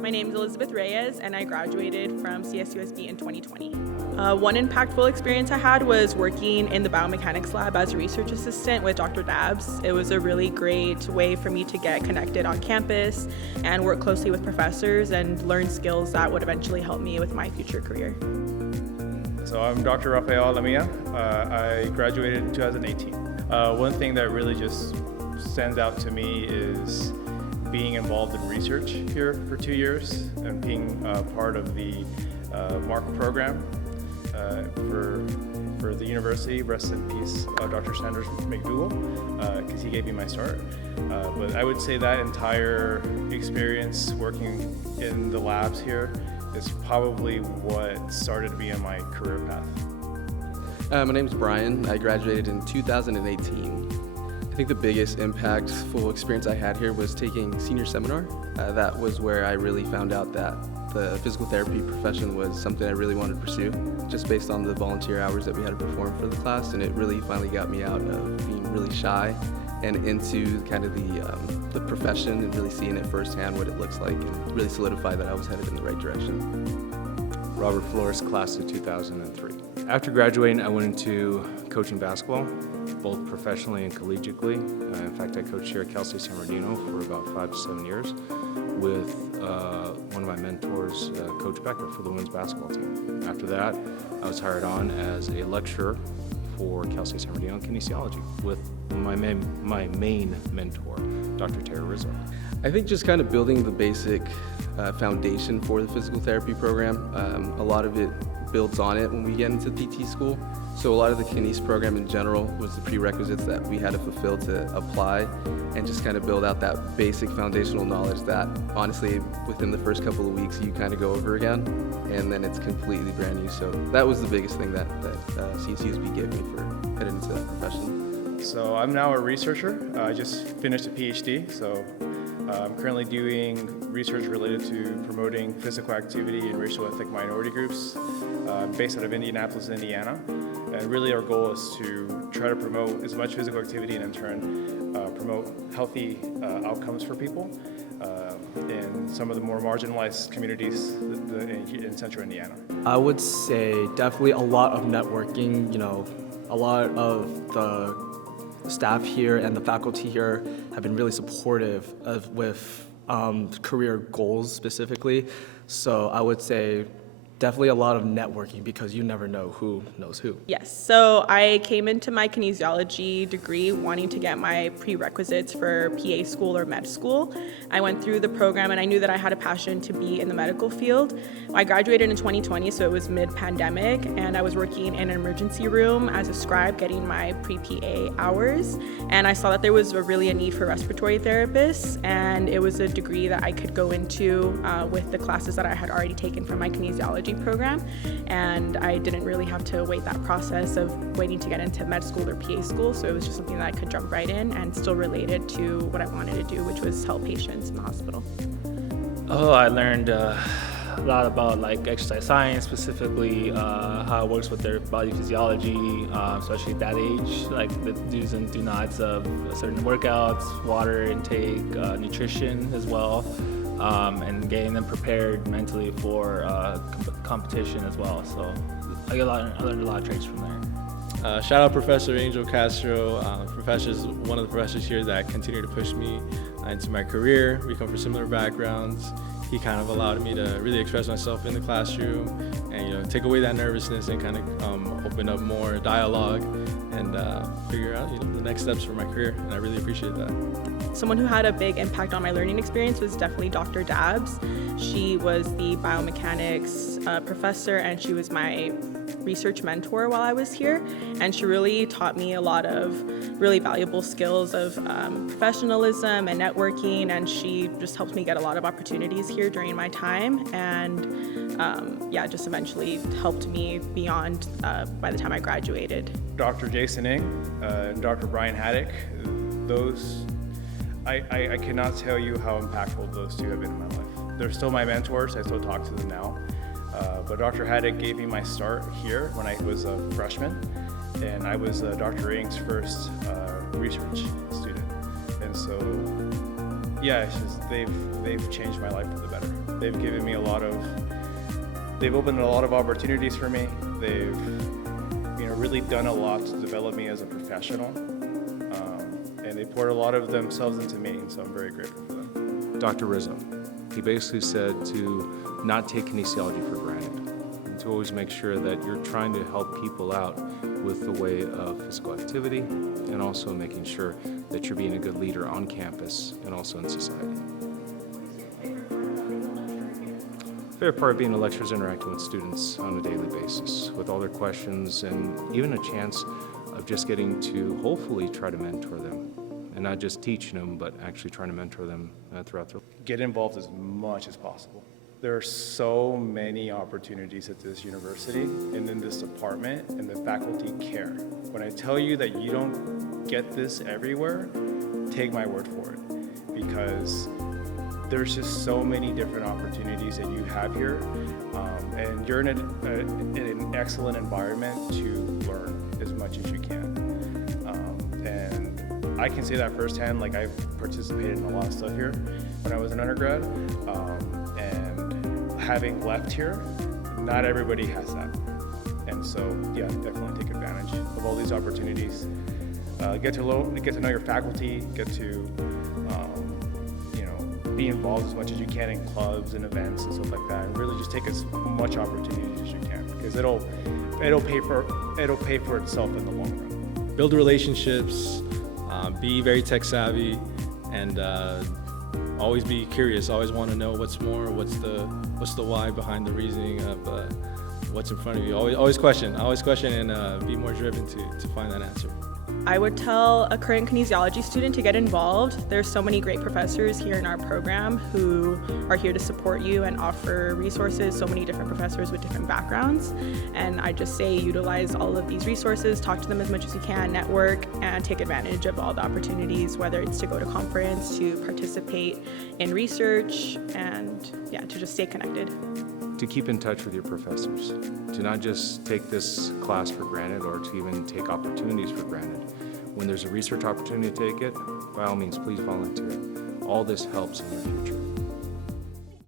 My name is Elizabeth Reyes, and I graduated from CSUSB in 2020. One impactful experience I had was working in the biomechanics lab as a research assistant with Dr. Dabbs. It was a really great way for me to get connected on campus and work closely with professors and learn skills that would eventually help me with my future career. So I'm Dr. Rafael Lamia. I graduated in 2018. One thing that really just stands out to me is being involved in research here for 2 years and being part of the MARC program for the university. Rest in peace, Dr. Sanders McDougall, because he gave me my start. But I would say that entire experience working in the labs here is probably what started me on my career path. My name's Brian. I graduated in 2018. I think the biggest impactful experience I had here was taking senior seminar. That was where I really found out that the physical therapy profession was something I really wanted to pursue, just based on the volunteer hours that we had to perform for the class, and it really finally got me out of being really shy and into kind of the profession and really seeing it firsthand what it looks like, and really solidified that I was headed in the right direction. Robert Flores, class of 2003. After graduating, I went into coaching basketball, both professionally and collegiately. In fact, I coached here at Cal State San Bernardino for about 5 to 7 years with one of my mentors, Coach Becker, for the women's basketball team. After that, I was hired on as a lecturer for Cal State San Bernardino in kinesiology with my main mentor, Dr. Terry Rizzo. I think just kind of building the basic foundation for the physical therapy program. A lot of it builds on it when we get into PT school. So a lot of the kines program in general was the prerequisites that we had to fulfill to apply and just kind of build out that basic foundational knowledge that honestly within the first couple of weeks you kind of go over again, and then it's completely brand new. So that was the biggest thing that CSUSB gave me for heading into that profession. So I'm now a researcher. I just finished a PhD, so I'm currently doing research related to promoting physical activity in racial ethnic minority groups. I'm based out of Indianapolis, Indiana. And really our goal is to try to promote as much physical activity and in turn promote healthy outcomes for people in some of the more marginalized communities in central Indiana. I would say definitely a lot of networking. A lot of the staff here and the faculty here have been really supportive with career goals specifically. So I would say definitely a lot of networking because you never know who knows who. Yes, so I came into my kinesiology degree wanting to get my prerequisites for PA school or med school. I went through the program and I knew that I had a passion to be in the medical field. I graduated in 2020, so it was mid-pandemic, and I was working in an emergency room as a scribe getting my pre-PA hours. And I saw that there was really a need for respiratory therapists, and it was a degree that I could go into with the classes that I had already taken from my kinesiology program, and I didn't really have to wait that process of waiting to get into med school or PA school, so it was just something that I could jump right in and still related to what I wanted to do, which was help patients in the hospital. I learned a lot about exercise science, specifically how it works with their body physiology, especially at that age, like the do's and do nots of certain workouts, water intake, nutrition as well. And getting them prepared mentally for competition as well. So I learned a lot of traits from there. Shout out Professor Angel Castro. Professor's one of the professors here that continue to push me into my career. We come from similar backgrounds. He kind of allowed me to really express myself in the classroom and take away that nervousness and kind of open up more dialogue and figure out the next steps for my career, and I really appreciate that. Someone who had a big impact on my learning experience was definitely Dr. Dabbs. She was the biomechanics professor, and she was my research mentor while I was here, and she really taught me a lot of really valuable skills of professionalism and networking, and she just helped me get a lot of opportunities here during my time, and just eventually helped me beyond by the time I graduated. Dr. Jason Ng and Dr. Brian Haddock, those I cannot tell you how impactful those two have been in my life. They're still my mentors, I still talk to them now. But Dr. Haddock gave me my start here when I was a freshman, and I was Dr. Ng's first research student. And so, yeah, it's just they've changed my life for the better. They've given me they've opened a lot of opportunities for me. They've really done a lot to develop me as a professional. And they poured a lot of themselves into me, and so I'm very grateful for them. Dr. Rizzo, he basically said to not take kinesiology for granted, and to always make sure that you're trying to help people out with the way of physical activity, and also making sure that you're being a good leader on campus and also in society. Favorite part of being a lecturer is interacting with students on a daily basis with all their questions, and even a chance of just getting to hopefully try to mentor them, and not just teaching them, but actually trying to mentor them throughout their life. Get involved as much as possible. There are so many opportunities at this university and in this department, and the faculty care. When I tell you that you don't get this everywhere, take my word for it, because there's just so many different opportunities that you have here, and you're in an excellent environment to learn as much as you can. And I can say that firsthand. Like, I've participated in a lot of stuff here when I was an undergrad, and having left here, not everybody has that. And so, yeah, definitely take advantage of all these opportunities. Get to know your faculty, get to be involved as much as you can in clubs and events and stuff like that, and really just take as much opportunities as you can, because it'll pay for itself in the long run. Build relationships, be very tech savvy, and always be curious. Always want to know what's more, what's the why behind the reasoning of what's in front of you. Always question, and be more driven to find that answer. I would tell a current kinesiology student to get involved. There's so many great professors here in our program who are here to support you and offer resources, so many different professors with different backgrounds. And I just say utilize all of these resources, talk to them as much as you can, network, and take advantage of all the opportunities, whether it's to go to conference, to participate in research, and yeah, to just stay connected. To keep in touch with your professors, to not just take this class for granted or to even take opportunities for granted. When there's a research opportunity to take it, by all means, please volunteer. All this helps in your future.